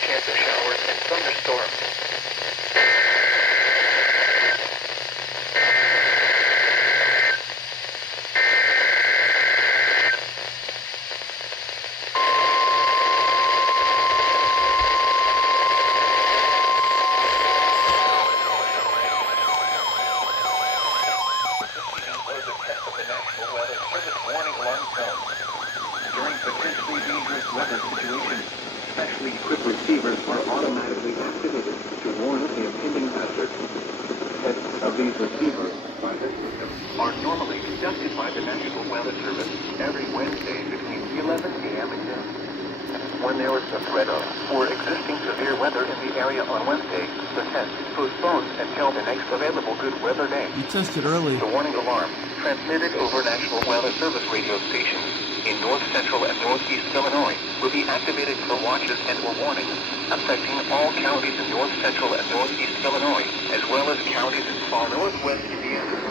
chance of showers and thunderstorms. During potentially dangerous weather situations, specially equipped receivers are automatically activated to warn of the impending hazard. Tests of these receivers by this system are normally conducted by the National Weather Service every Wednesday between 11 a.m. and noon. When there is a threat of or existing severe weather in the area on Wednesday, the test is postponed until the next available good weather day. You tested early. The warning alarm, transmitted over National Weather Service radio stations in north central and northeast Illinois, will be activated for watches and or warnings affecting all counties in north central and northeast Illinois, as well as counties in far northwest Indiana.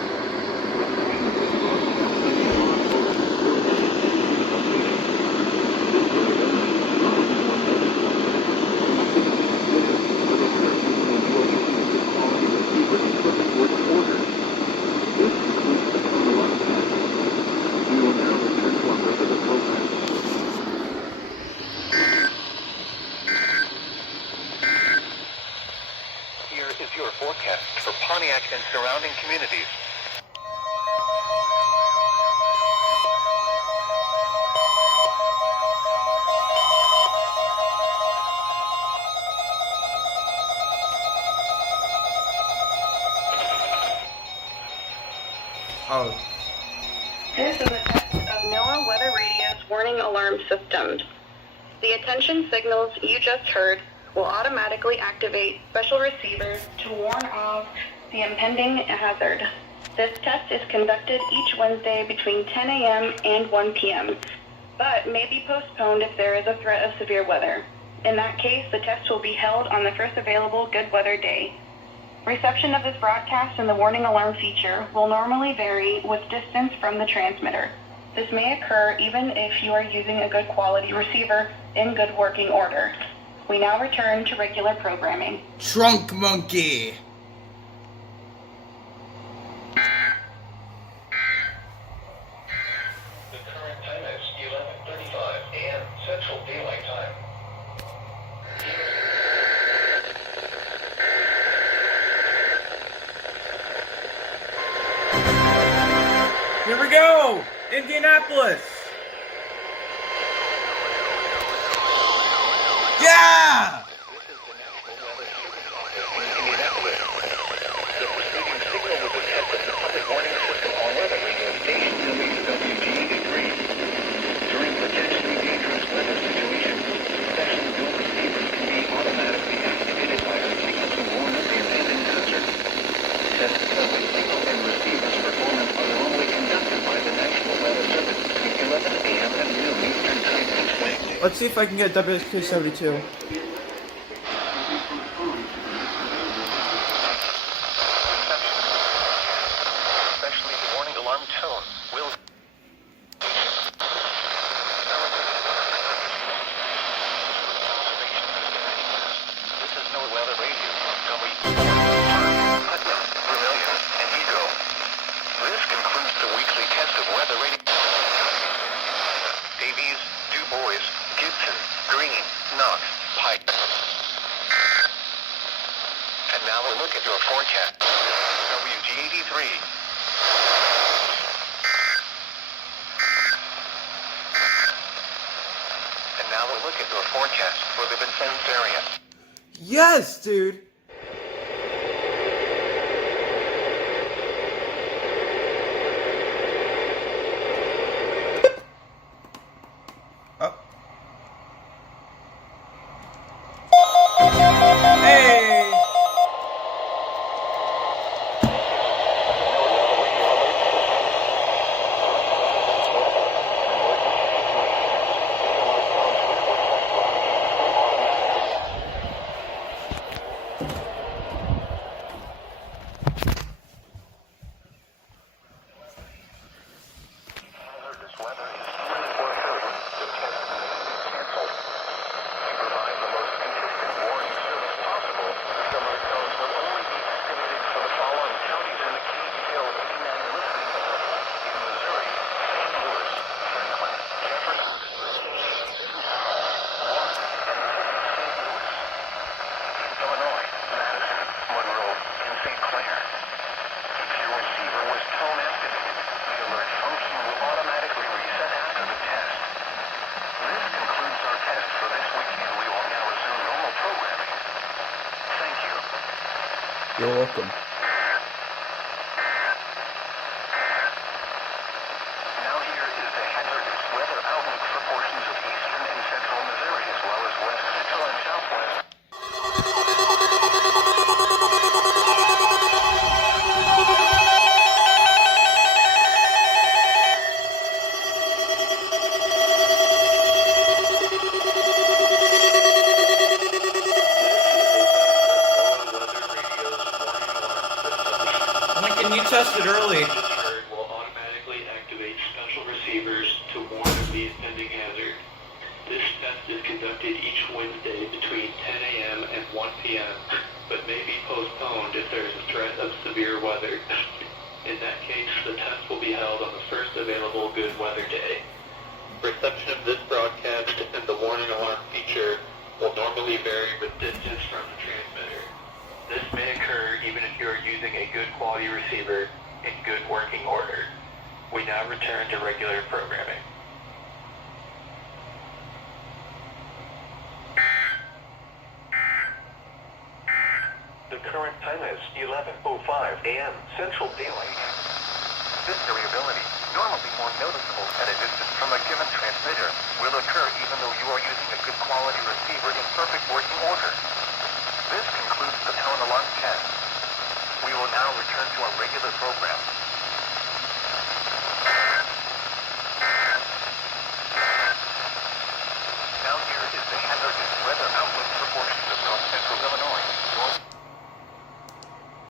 Your forecast for Pontiac and surrounding communities. Oh. This is a test of NOAA Weather Radio's warning alarm systems. The attention signals you just heard will automatically activate special receivers to warn of the impending hazard. This test is conducted each Wednesday between 10 a.m. and 1 p.m., but may be postponed if there is a threat of severe weather. In that case, the test will be held on the first available good weather day. Reception of this broadcast and the warning alarm feature will normally vary with distance from the transmitter. This may occur even if you are using a good quality receiver in good working order. We now return to regular programming. Trunk monkey. The current time is 11:35 a.m. Central Daylight Time. Here we go! Indianapolis! Yeah! This is the National Weather Service office in Indianapolis. The preceding signal was a test of the public warning system on weather radio station WWT Dream. During potentially dangerous weather situations, specially built receivers can be automatically activated by receivers to warn of the impending hazard. Tests of the signal and receiver's performance are normally conducted by the National Weather Service between 11 a.m. and noon Eastern Time each Wednesday. Let's see if I can get WSK72. Especially the warning alarm tone will. This is no weather radio from Putnam, Vermilion, and Ego. This concludes the weekly test of weather radio. Davies, Du Bois, Gibson, Green, Knox, Pike. And now a look at your forecast. WG83. And now a look at your forecast for the Vincennes area. Yes, dude! Oh. Hey! You're welcome. Now here is the hazardous weather outlook for portions of eastern and central Missouri, as well as west central and southwest. Lincoln, you tested early. Will automatically activate special receivers to warn of the impending hazard. This test is conducted each Wednesday between 10 a.m. and 1 p.m., but may be postponed if there is a threat of severe weather. In that case, the test will be held on the first available good weather day. Reception of this broadcast and the warning alarm feature will normally vary with distance from the transmitter. This may occur even if you are using a good quality receiver in good working order. We now return to regular programming. The current time is 11:05 a.m. Central Daylight. This variability, normally more noticeable at a distance from a given transmitter, will occur even though you are using a good quality receiver in perfect working order. This concludes the tone alarm test. We will now return to our regular program.